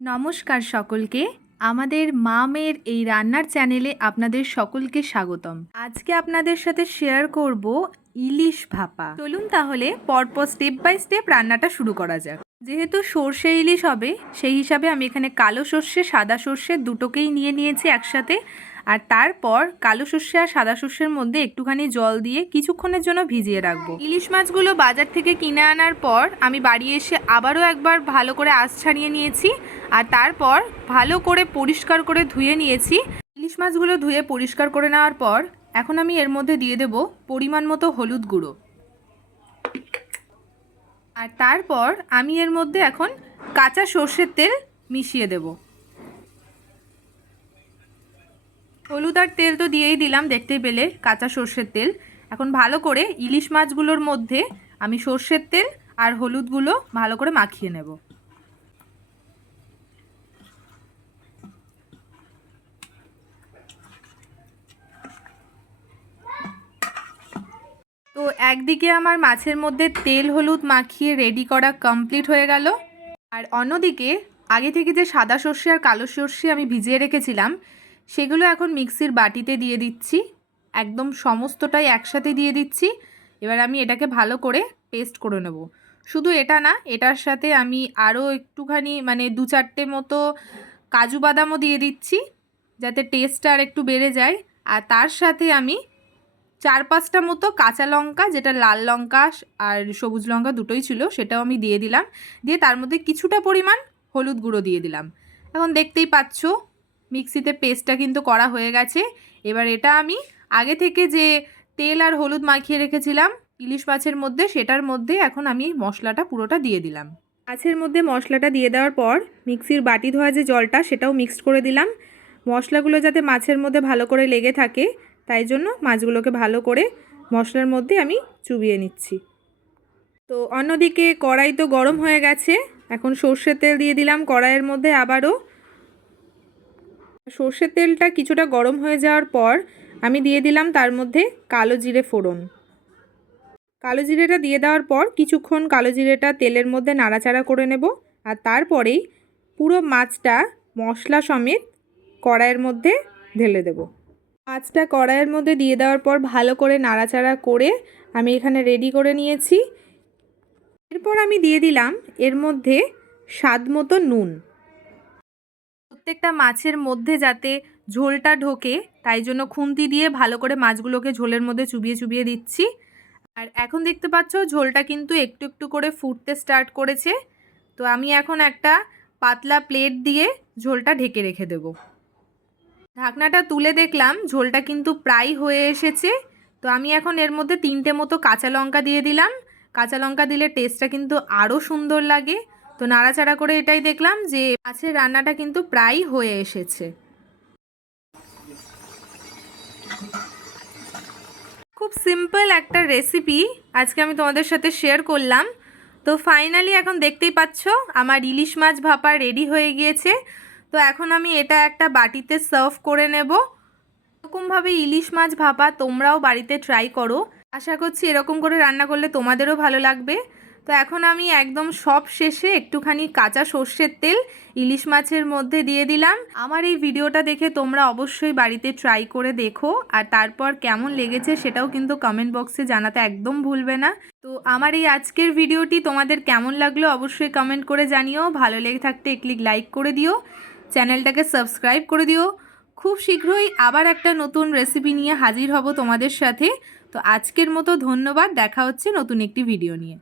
নমস্কার সকলকে। আমাদের মা মেয়ের এই রান্নার চ্যানেলে আপনাদের সকলকে স্বাগতম। আজকে আপনাদের সাথে শেয়ার করব ইলিশ ভাপা। চলুন তাহলে পরপর স্টেপ বাই স্টেপ রান্নাটা শুরু করা যাক। যেহেতু সর্ষে ইলিশ হবে, সেই হিসাবে আমি এখানে কালো সর্ষে, সাদা সর্ষে দুটোকেই নিয়ে নিয়েছি একসাথে। আর তারপর কালো সর্ষে আর সাদা সর্ষের মধ্যে একটুখানি জল দিয়ে কিছুক্ষণের জন্য ভিজিয়ে রাখব। ইলিশ মাছগুলো বাজার থেকে কিনে আনার পর আমি বাড়ি এসে আবারও একবার ভালো করে আঁশ ছাড়িয়ে নিয়েছি আর তারপর ভালো করে পরিষ্কার করে ধুয়ে নিয়েছি। ইলিশ মাছগুলো ধুয়ে পরিষ্কার করে নেওয়ার পর এখন আমি এর মধ্যে দিয়ে দেব পরিমাণ মতো হলুদ গুঁড়ো। আর তারপর আমি এর মধ্যে এখন কাঁচা সর্ষের তেল মিশিয়ে দেবো। হলুদ আর তেল তো দিয়েই দিলাম দেখতে পেলে, কাঁচা সর্ষের তেল। এখন ভালো করে ইলিশ মাছগুলোর মধ্যে আমি সর্ষের তেল আর হলুদগুলো ভালো করে মাখিয়ে নেব। তো একদিকে আমার মাছের মধ্যে তেল হলুদ মাখিয়ে রেডি করা কমপ্লিট হয়ে গেল। আর অন্যদিকে আগে থেকে যে সাদা সর্ষে আর কালো সর্ষে আমি ভিজিয়ে রেখেছিলাম সেগুলো এখন মিক্সির বাটিতে দিয়ে দিচ্ছি। একদম সমস্তটাই একসাথে দিয়ে দিচ্ছি। এবার আমি এটাকে ভালো করে পেস্ট করে নেব। শুধু এটা না, এটার সাথে আমি আরও একটুখানি মানে দু চারটে মতো কাজু বাদামও দিয়ে দিচ্ছি, যাতে টেস্টটা আর একটু বেড়ে যায়। আর তার সাথে আমি চার পাঁচটা মতো কাঁচা লঙ্কা, যেটা লাল লঙ্কা আর সবুজ লঙ্কা দুটোই ছিল, সেটাও আমি দিয়ে দিলাম। দিয়ে তার মধ্যে কিছুটা পরিমাণ হলুদ গুঁড়ো দিয়ে দিলাম। এখন দেখতেই পাচ্ছ মিক্সিতে পেস্টটা কিন্তু করা হয়ে গেছে। এবার এটা আমি আগে থেকে যে তেল আর হলুদ মাখিয়ে রেখেছিলাম ইলিশ মাছের মধ্যে, সেটার মধ্যে এখন আমি মশলাটা পুরোটা দিয়ে দিলাম। মাছের মধ্যে মশলাটা দিয়ে দেওয়ার পর মিক্সির বাটি ধোয়া যে জলটা, সেটাও মিক্সড করে দিলাম। মশলাগুলো যাতে মাছের মধ্যে ভালো করে লেগে থাকে, তাই জন্য মাছগুলোকে ভালো করে মশলার মধ্যে আমি চুবিয়ে নিচ্ছি। তো অন্যদিকে কড়াই তো গরম হয়ে গেছে, এখন সর্ষের তেল দিয়ে দিলাম। কড়াইয়ের মধ্যে আবারও সর্ষের তেলটা কিছুটা গরম হয়ে যাওয়ার পর আমি দিয়ে দিলাম তার মধ্যে কালো জিরে ফোড়ন। কালো জিরেটা দিয়ে দেওয়ার পর কিছুক্ষণ কালো জিরেটা তেলের মধ্যে নাড়াচাড়া করে নেব আর তারপরেই পুরো মাছটা মশলা সমেত কড়াইয়ের মধ্যে ঢেলে দেব। মাছটা কড়াইয়ের মধ্যে দিয়ে দেওয়ার পর ভালো করে নাড়াচাড়া করে আমি এখানে রেডি করে নিয়েছি। এরপর আমি দিয়ে দিলাম এর মধ্যে স্বাদ মতো নুন। প্রত্যেকটা মাছের মধ্যে যাতে ঝোলটা ঢোকে, তাই জন্য খুন্তি দিয়ে ভালো করে মাছগুলোকে ঝোলের মধ্যে চুবিয়ে চুবিয়ে দিচ্ছি। আর এখন দেখতে পাচ্ছ, ঝোলটা কিন্তু একটু একটু করে ফুটতে স্টার্ট করেছে। তো আমি এখন একটা পাতলা প্লেট দিয়ে ঝোলটা ঢেকে রেখে দেব। ঢাকনাটা তুলে দেখলাম, ঝোলটা কিন্তু প্রায় হয়ে এসেছে। তো আমি এখন এর মধ্যে তিনটে মতো কাঁচা লঙ্কা দিয়ে দিলাম। কাঁচা লঙ্কা দিলে টেস্টটা কিন্তু আরও সুন্দর লাগে। তো নাড়াচাড়া করে এটাই দেখলাম যে মাছের রান্নাটা কিন্তু প্রায় হয়ে এসেছে। খুব সিম্পল একটা রেসিপি আজকে আমি তোমাদের সাথে শেয়ার করলাম। তো ফাইনালি এখন দেখতেই পাচ্ছ, আমার ইলিশ মাছ ভাপা রেডি হয়ে গিয়েছে। তো এখন আমি এটা একটা বাটিতে সার্ভ করে নেব। এরকমভাবে ইলিশ মাছ ভাপা তোমরাও বাড়িতে ট্রাই করো। আশা করছি এরকম করে রান্না করলে তোমাদেরও ভালো লাগবে। তো এখন আমি একদম সব শেষে একটুখানি কাঁচা সর্ষের তেল ইলিশ মাছের মধ্যে দিয়ে দিলাম। আমার এই ভিডিওটা দেখে তোমরা অবশ্যই বাড়িতে ট্রাই করে দেখো। আর তারপর কেমন লেগেছে সেটাও কিন্তু কমেন্ট বক্সে জানাতে একদম ভুলবে না। তো আমার এই আজকের ভিডিওটি তোমাদের কেমন লাগল অবশ্যই কমেন্ট করে জানিও। ভালো লেগে থাকতে ক্লিক লাইক করে দিও। চ্যানেলটাকে সাবস্ক্রাইব করে দিও। খুব শীঘ্রই আবার একটা নতুন রেসিপি নিয়ে হাজির হব তোমাদের সাথে। তো আজকের মতো ধন্যবাদ। দেখা হচ্ছে নতুন একটি ভিডিও নিয়ে।